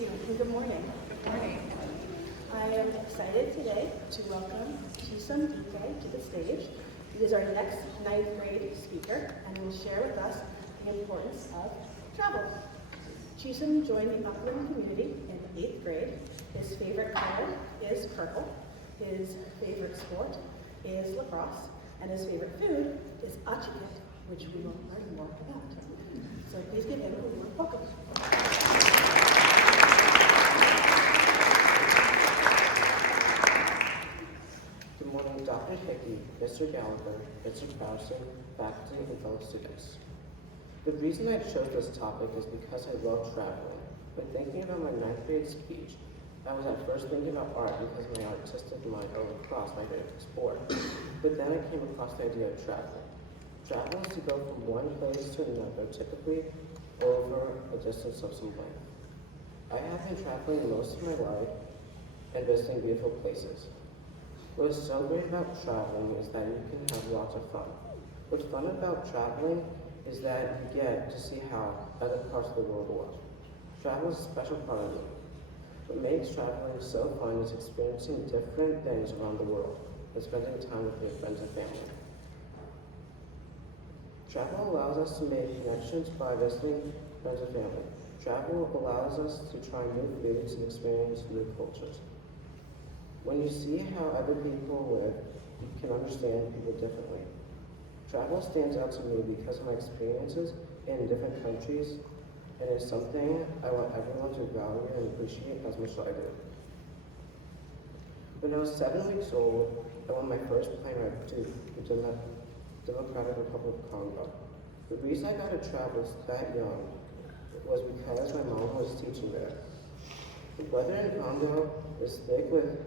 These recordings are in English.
you, and good morning. Good morning. I am excited today to welcome Chisom to the stage. He is our next ninth grade speaker and will share with us the importance of travel. Chisom joined the Upland community in 8th grade. His favorite color is purple. His favorite sport is lacrosse. And his favorite food is achikit, which we will learn more about. So please give him a warm welcome. Good morning, Dr. Hickey, Mr. Gallagher, Mr. Patterson, faculty, and fellow students. The reason I chose this topic is because I love traveling. When thinking about my ninth grade speech, I was at first thinking about art because my artistic mind or lacrosse, my favorite sport. But then I came across the idea of traveling. Travel is to go from one place to another, typically over a distance of some length. I have been traveling most of my life and visiting beautiful places. What is so great about traveling is that you can have lots of fun. What's fun about traveling is that you get to see how other parts of the world work. Travel is a special part of me. What makes traveling so fun is experiencing different things around the world and spending time with your friends and family. Travel allows us to make connections by visiting friends and family. Travel allows us to try new foods and experience new cultures. When you see how other people live, you can understand people differently. Travel stands out to me because of my experiences in different countries, and is something I want everyone to value and appreciate as much as I do. When I was 7 weeks old, I went on my first plane ride to the Democratic Republic of Congo. The reason I got to travel that young was because my mom was teaching there. The weather in Congo is thick with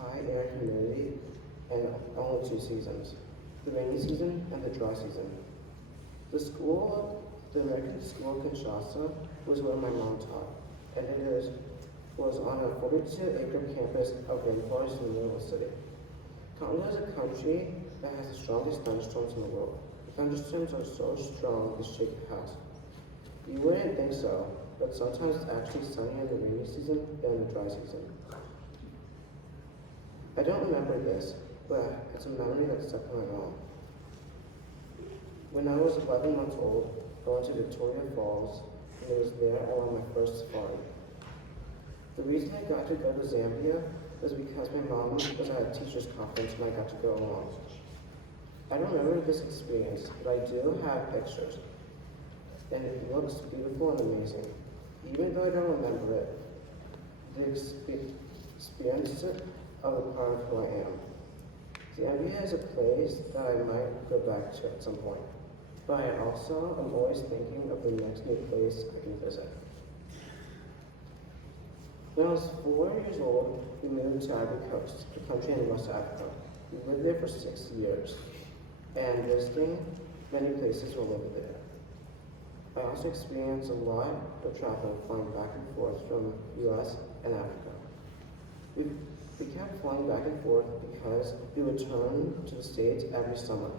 high air humidity and only 2 seasons, the rainy season and the dry season. The American School of Kinshasa was where my mom taught, and was on a 42-acre campus of rainforest in the middle of the city. Congo is a country that has the strongest thunderstorms in the world. The thunderstorms are so strong they shake a house. You wouldn't think so, but sometimes it's actually sunny in the rainy season and in the dry season. I don't remember this, but it's a memory that stuck in my mind. When I was 11 months old, I went to Victoria Falls, and it was there I went on my first safari. The reason I got to go to Zambia was because my mom was at a teacher's conference and I got to go along. I don't remember this experience, but I do have pictures, and it looks beautiful and amazing. Even though I don't remember it, the experience of a part of who I am. Zambia is a place that I might go back to at some point, but I also am always thinking of the next new place I can visit. When I was 4 years old, we moved to Ivory Coast, a country in West Africa. We lived there for 6 years, and visiting many places while living there. I also experienced a lot of travel flying back and forth from US and Africa. We kept flying back and forth because we returned to the States every summer.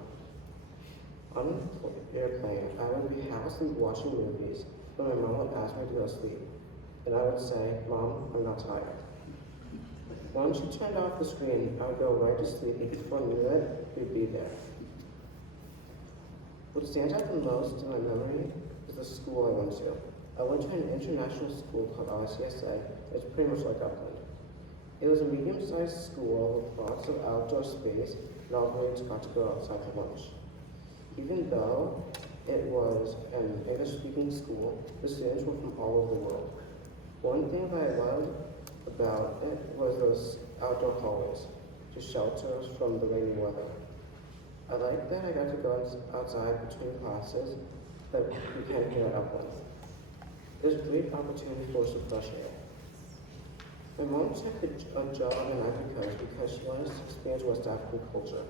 On an airplane, I would be housed and watching movies, but my mom would ask me to go to sleep. And I would say, "Mom, I'm not tired." Once she turned off the screen, I would go right to sleep, and before I knew it, we'd be there. What stands out the most in my memory is the school I went to. I went to an international school called ICSA. It's pretty much like Upland. It was a medium-sized school with lots of outdoor space, and all the grades got to go outside for lunch. Even though it was an English-speaking school, the students were from all over the world. One thing that I loved about it was those outdoor hallways to shelter us from the rainy weather. I liked that I got to go outside between classes that we can't here at Upland. It was a great opportunity for some fresh air. My mom took a job in Ivory Coast because she wanted to experience West African culture.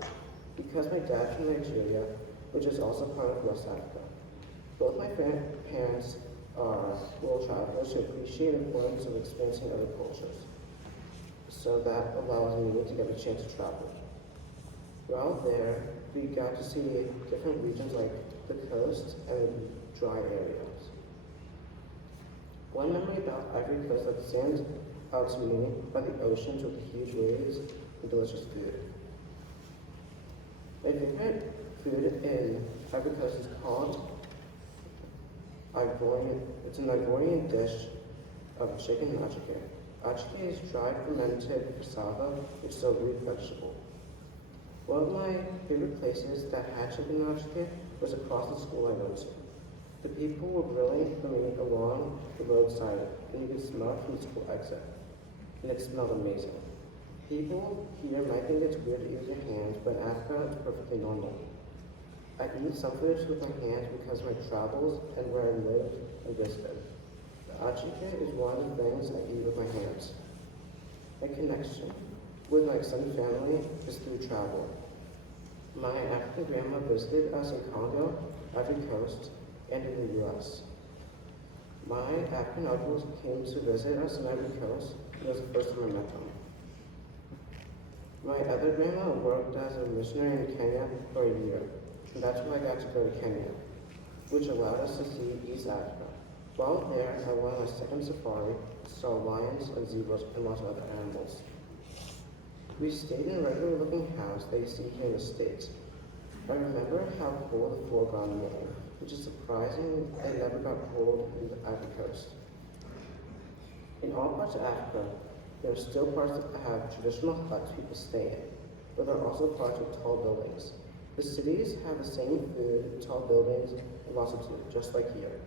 Because my dad's from Nigeria, which is also part of West Africa. Both my parents are world travelers who appreciate the importance of experiencing other cultures. So that allows me to get a chance to travel. While there, we got to see different regions like the coast and dry areas. One memory about Ivory Coast that stands out to me are the oceans with the huge waves and delicious food. My favorite food in Ivory Coast is called Ivorian. It's an Ivorian dish of chicken achique. Achique is dried fermented cassava, which is a root vegetable. One of my favorite places that had chicken achique was across the school I went to. The people were grilling for me along the roadside, and you could smell it from the school exit. And it smelled amazing. People here might think it's weird to use your hands, but in Africa it's perfectly normal. I eat some foods with my hands because of my travels and where I live and visited. The achique is one of the things I eat with my hands. My connection with my extended family is through travel. My African grandma visited us in Congo, Ivory Coast, and in the U.S. My African uncles came to visit us in Ivory Coast. It was the first time I met them. My other grandma worked as a missionary in Kenya for a year, and that's why I got to go to Kenya, which allowed us to see East Africa. While there, I went on a second safari, saw lions and zebras and lots of other animals. We stayed in a regular looking house that you see here in the States. I remember how cold the floor got in May, which is surprising it never got cold in the Ivory Coast. In all parts of Africa, there are still parts that have traditional huts people stay in, but there are also parts with tall buildings. The cities have the same food, tall buildings, and lots of food, just like here.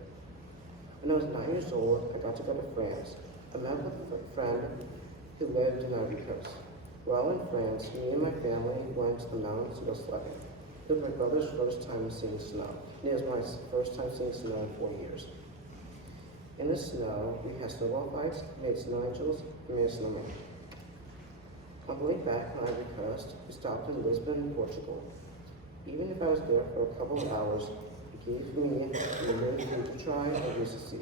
When I was 9 years old, I got to go to France. I met with a friend who lived in Ivory Coast. While in France, me and my family went to the mountains to go sledding. It was my brother's first time seeing snow, and it was my first time seeing snow in 4 years. In the snow, we had snowball fights, made snow angels, and made a snowman. On the way back from Ivory Coast, we stopped in Lisbon, Portugal. Even if I was there for a couple of hours, it gave me new food to try and views to see.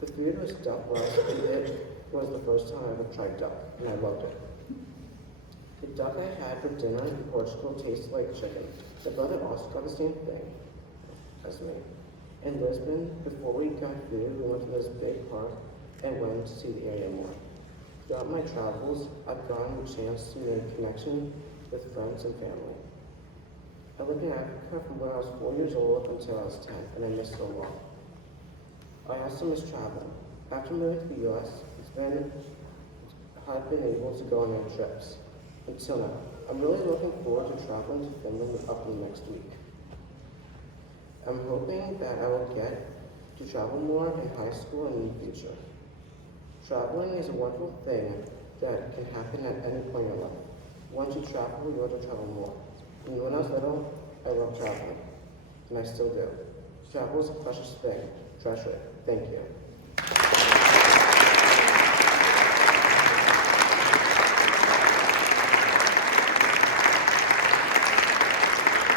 The food was duck rice, and it was the first time I ever tried duck, and I loved it. The duck I had for dinner in Portugal tasted like chicken. My brother also got the same thing as me. In Lisbon, before we got food, we went to this big park and went to see the area more. Throughout my travels, I've gotten a chance to make connection with friends and family. I lived in Africa from when I was 4 years old until I was 10, and I missed it a lot. I also miss traveling. After moving to the U.S., I've been able to go on air trips. Until now, I'm really looking forward to traveling to Finland up in the next week. I'm hoping that I will get to travel more in high school and in the future. Traveling is a wonderful thing that can happen at any point in your life. Once you travel, you want to travel more. And when I was little, I loved traveling, and I still do. Travel is a precious thing. Treasure it. Thank you.